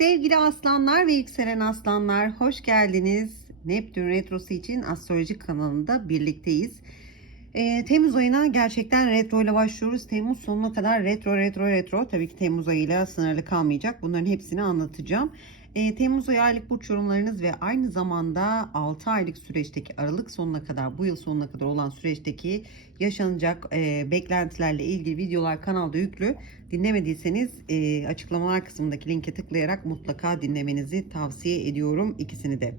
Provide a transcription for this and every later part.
Sevgili aslanlar ve yükselen aslanlar hoş geldiniz. Neptün Retrosu için astroloji kanalında birlikteyiz. Ee, Temmuz ayına gerçekten retro ile başlıyoruz. Temmuz sonuna kadar retro retro retro. Tabii ki Temmuz ayıyla sınırlı kalmayacak. Bunların hepsini anlatacağım. Ee, Temmuz ayı aylık burç yorumlarınız ve aynı zamanda 6 aylık süreçteki Aralık sonuna kadar bu yıl sonuna kadar olan süreçteki yaşanacak e, beklentilerle ilgili videolar kanalda yüklü. Dinlemediyseniz e, açıklamalar kısmındaki linke tıklayarak mutlaka dinlemenizi tavsiye ediyorum ikisini de.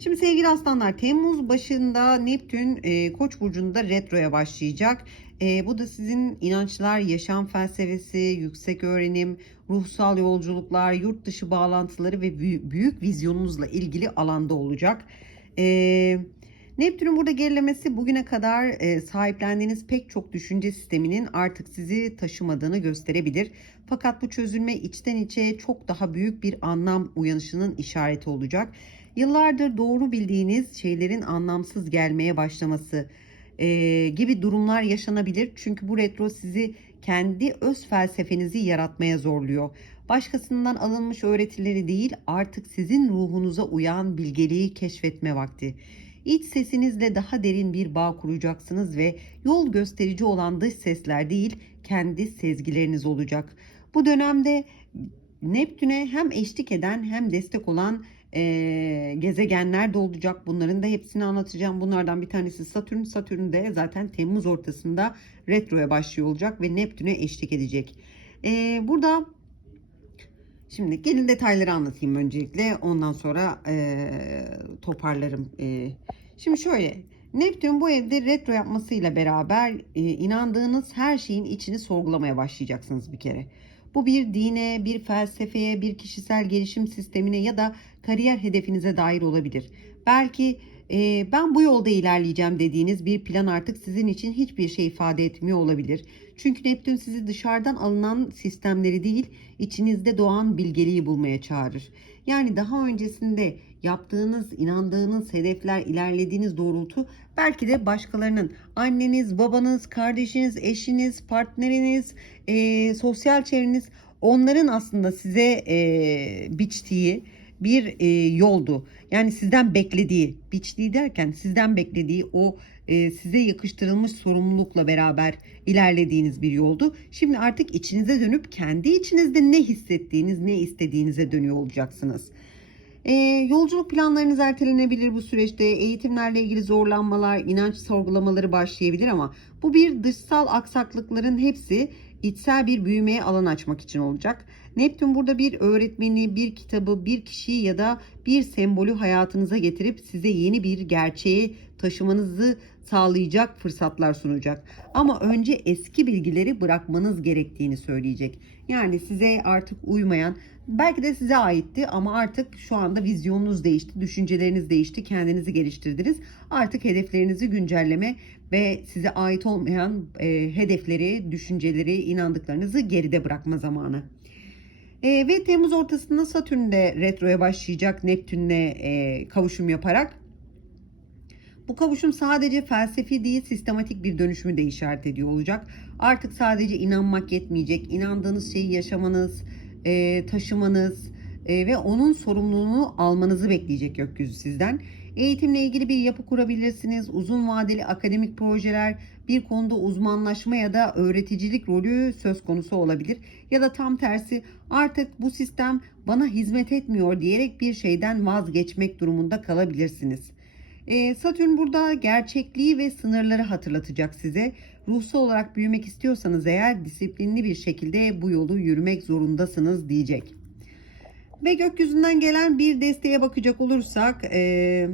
Şimdi sevgili aslanlar Temmuz başında Neptün e, Koç burcunda retroya başlayacak. E, bu da sizin inançlar, yaşam felsefesi, yüksek öğrenim, ruhsal yolculuklar, yurt dışı bağlantıları ve büyük, büyük vizyonunuzla ilgili alanda olacak. E, Neptün'ün burada gerilemesi bugüne kadar e, sahiplendiğiniz pek çok düşünce sisteminin artık sizi taşımadığını gösterebilir. Fakat bu çözülme içten içe çok daha büyük bir anlam uyanışının işareti olacak. Yıllardır doğru bildiğiniz şeylerin anlamsız gelmeye başlaması e, gibi durumlar yaşanabilir. Çünkü bu retro sizi kendi öz felsefenizi yaratmaya zorluyor. Başkasından alınmış öğretileri değil artık sizin ruhunuza uyan bilgeliği keşfetme vakti. İç sesinizle daha derin bir bağ kuracaksınız ve yol gösterici olan dış sesler değil kendi sezgileriniz olacak. Bu dönemde Neptün'e hem eşlik eden hem destek olan e, gezegenler de olacak. Bunların da hepsini anlatacağım. Bunlardan bir tanesi Satürn. Satürn de zaten Temmuz ortasında retroya başlıyor olacak ve Neptün'e eşlik edecek. E, burada şimdi gelin detayları anlatayım öncelikle. Ondan sonra e, toparlarım. E, şimdi şöyle Neptün bu evde retro yapmasıyla beraber e, inandığınız her şeyin içini sorgulamaya başlayacaksınız bir kere. Bu bir dine, bir felsefeye, bir kişisel gelişim sistemine ya da kariyer hedefinize dair olabilir. Belki e, ben bu yolda ilerleyeceğim dediğiniz bir plan artık sizin için hiçbir şey ifade etmiyor olabilir. Çünkü Neptün sizi dışarıdan alınan sistemleri değil, içinizde doğan bilgeliği bulmaya çağırır. Yani daha öncesinde yaptığınız, inandığınız hedefler, ilerlediğiniz doğrultu belki de başkalarının anneniz, babanız, kardeşiniz, eşiniz, partneriniz, e, sosyal çevreniz onların aslında size e, biçtiği bir e, yoldu. Yani sizden beklediği, biçtiği derken sizden beklediği o e, size yakıştırılmış sorumlulukla beraber ilerlediğiniz bir yoldu. Şimdi artık içinize dönüp kendi içinizde ne hissettiğiniz, ne istediğinize dönüyor olacaksınız. E, yolculuk planlarınız ertelenebilir bu süreçte. Eğitimlerle ilgili zorlanmalar, inanç sorgulamaları başlayabilir ama bu bir dışsal aksaklıkların hepsi içsel bir büyümeye alan açmak için olacak. Neptün burada bir öğretmeni, bir kitabı, bir kişiyi ya da bir sembolü hayatınıza getirip size yeni bir gerçeği taşımanızı sağlayacak fırsatlar sunacak. Ama önce eski bilgileri bırakmanız gerektiğini söyleyecek. Yani size artık uymayan, belki de size aitti ama artık şu anda vizyonunuz değişti, düşünceleriniz değişti, kendinizi geliştirdiniz. Artık hedeflerinizi güncelleme ve size ait olmayan e, hedefleri, düşünceleri, inandıklarınızı geride bırakma zamanı. E, ve Temmuz ortasında Satürn de retroya başlayacak Neptün'le e, kavuşum yaparak. Bu kavuşum sadece felsefi değil sistematik bir dönüşümü de işaret ediyor olacak. Artık sadece inanmak yetmeyecek. İnandığınız şeyi yaşamanız, e, taşımanız e, ve onun sorumluluğunu almanızı bekleyecek gökyüzü sizden. Eğitimle ilgili bir yapı kurabilirsiniz. Uzun vadeli akademik projeler, bir konuda uzmanlaşma ya da öğreticilik rolü söz konusu olabilir. Ya da tam tersi artık bu sistem bana hizmet etmiyor diyerek bir şeyden vazgeçmek durumunda kalabilirsiniz. Ee, Satürn burada gerçekliği ve sınırları hatırlatacak size. Ruhsal olarak büyümek istiyorsanız eğer disiplinli bir şekilde bu yolu yürümek zorundasınız diyecek. Ve gökyüzünden gelen bir desteğe bakacak olursak e,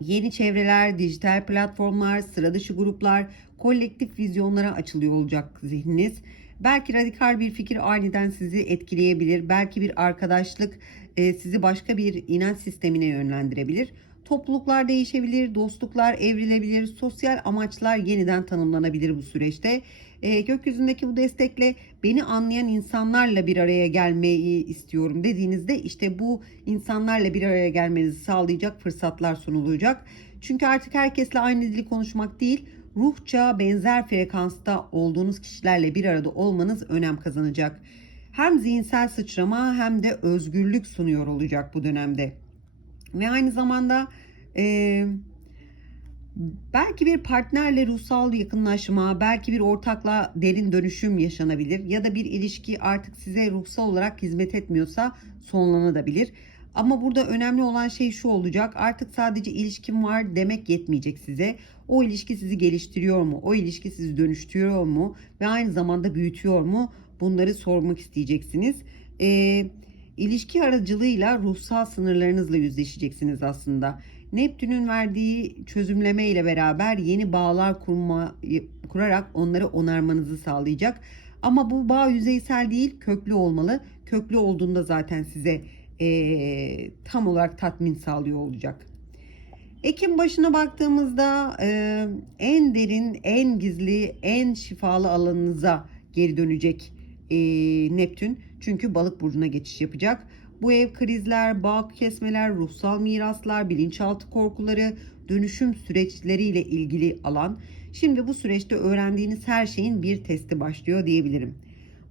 yeni çevreler, dijital platformlar, sıra dışı gruplar, kolektif vizyonlara açılıyor olacak zihniniz. Belki radikal bir fikir aniden sizi etkileyebilir. Belki bir arkadaşlık e, sizi başka bir inanç sistemine yönlendirebilir. Topluluklar değişebilir, dostluklar evrilebilir, sosyal amaçlar yeniden tanımlanabilir bu süreçte. E, gökyüzündeki bu destekle beni anlayan insanlarla bir araya gelmeyi istiyorum dediğinizde işte bu insanlarla bir araya gelmenizi sağlayacak fırsatlar sunulacak. Çünkü artık herkesle aynı dili konuşmak değil, ruhça benzer frekansta olduğunuz kişilerle bir arada olmanız önem kazanacak. hem zihinsel sıçrama hem de özgürlük sunuyor olacak bu dönemde. Ve aynı zamanda e, belki bir partnerle ruhsal yakınlaşma, belki bir ortakla derin dönüşüm yaşanabilir ya da bir ilişki artık size ruhsal olarak hizmet etmiyorsa sonlanabilir. Ama burada önemli olan şey şu olacak. Artık sadece ilişkim var demek yetmeyecek size. O ilişki sizi geliştiriyor mu? O ilişki sizi dönüştürüyor mu? Ve aynı zamanda büyütüyor mu? Bunları sormak isteyeceksiniz. Ee, ilişki aracılığıyla ruhsal sınırlarınızla yüzleşeceksiniz aslında. Neptün'ün verdiği çözümleme ile beraber yeni bağlar kurma, kurarak onları onarmanızı sağlayacak. Ama bu bağ yüzeysel değil, köklü olmalı. Köklü olduğunda zaten size e, tam olarak tatmin sağlıyor olacak. Ekim başına baktığımızda e, en derin, en gizli, en şifalı alanınıza geri dönecek e, Neptün. Çünkü balık burcuna geçiş yapacak. Bu ev krizler, bağ kesmeler, ruhsal miraslar, bilinçaltı korkuları, dönüşüm süreçleriyle ilgili alan. Şimdi bu süreçte öğrendiğiniz her şeyin bir testi başlıyor diyebilirim.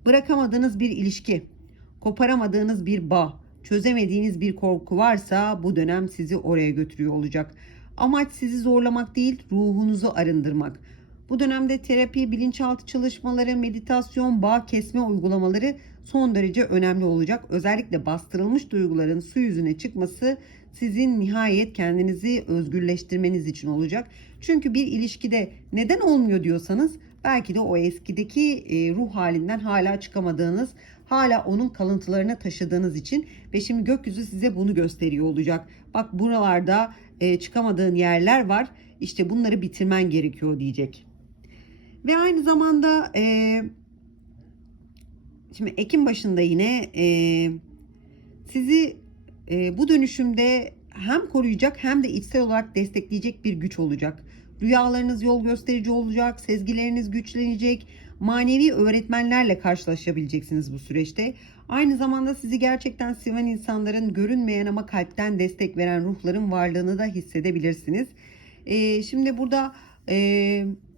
Bırakamadığınız bir ilişki, koparamadığınız bir bağ, çözemediğiniz bir korku varsa bu dönem sizi oraya götürüyor olacak. Amaç sizi zorlamak değil, ruhunuzu arındırmak. Bu dönemde terapi, bilinçaltı çalışmaları, meditasyon, bağ kesme uygulamaları son derece önemli olacak. Özellikle bastırılmış duyguların su yüzüne çıkması sizin nihayet kendinizi özgürleştirmeniz için olacak. Çünkü bir ilişkide neden olmuyor diyorsanız belki de o eskideki e, ruh halinden hala çıkamadığınız, hala onun kalıntılarını taşıdığınız için ve şimdi gökyüzü size bunu gösteriyor olacak. Bak buralarda e, çıkamadığın yerler var. İşte bunları bitirmen gerekiyor diyecek. Ve aynı zamanda e, şimdi Ekim başında yine e, sizi e, bu dönüşümde hem koruyacak hem de içsel olarak destekleyecek bir güç olacak. Rüyalarınız yol gösterici olacak, sezgileriniz güçlenecek, manevi öğretmenlerle karşılaşabileceksiniz bu süreçte. Aynı zamanda sizi gerçekten seven insanların görünmeyen ama kalpten destek veren ruhların varlığını da hissedebilirsiniz. Ee, şimdi burada e,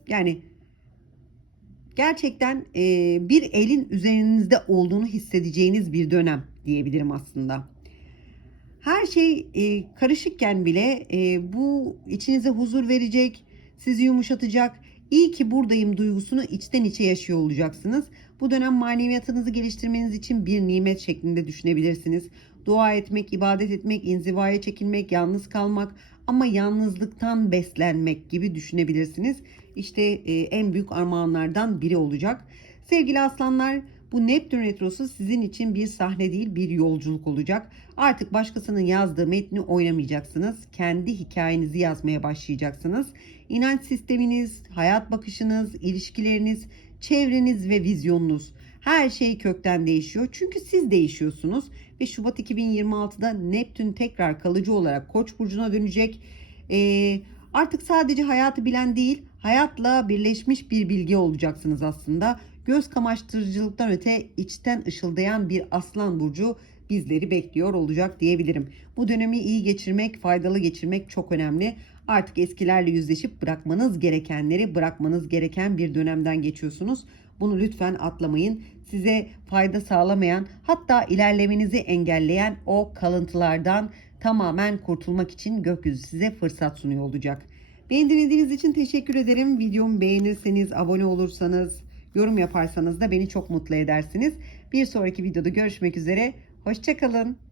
yani gerçekten e, bir elin üzerinizde olduğunu hissedeceğiniz bir dönem diyebilirim aslında. Her şey e, karışıkken bile e, bu içinize huzur verecek, sizi yumuşatacak. İyi ki buradayım duygusunu içten içe yaşıyor olacaksınız. Bu dönem maneviyatınızı geliştirmeniz için bir nimet şeklinde düşünebilirsiniz. Dua etmek, ibadet etmek, inzivaya çekilmek, yalnız kalmak ama yalnızlıktan beslenmek gibi düşünebilirsiniz. İşte e, en büyük armağanlardan biri olacak. Sevgili aslanlar, bu Neptün retrosu sizin için bir sahne değil bir yolculuk olacak. Artık başkasının yazdığı metni oynamayacaksınız. Kendi hikayenizi yazmaya başlayacaksınız. İnanç sisteminiz, hayat bakışınız, ilişkileriniz, çevreniz ve vizyonunuz her şey kökten değişiyor. Çünkü siz değişiyorsunuz ve Şubat 2026'da Neptün tekrar kalıcı olarak Koç burcuna dönecek. Ee, artık sadece hayatı bilen değil, hayatla birleşmiş bir bilgi olacaksınız aslında. Göz kamaştırıcılıktan öte içten ışıldayan bir aslan burcu bizleri bekliyor olacak diyebilirim. Bu dönemi iyi geçirmek, faydalı geçirmek çok önemli. Artık eskilerle yüzleşip bırakmanız gerekenleri bırakmanız gereken bir dönemden geçiyorsunuz. Bunu lütfen atlamayın. Size fayda sağlamayan, hatta ilerlemenizi engelleyen o kalıntılardan tamamen kurtulmak için gökyüzü size fırsat sunuyor olacak. Beni dinlediğiniz için teşekkür ederim. Videomu beğenirseniz, abone olursanız, yorum yaparsanız da beni çok mutlu edersiniz. Bir sonraki videoda görüşmek üzere. Hoşçakalın.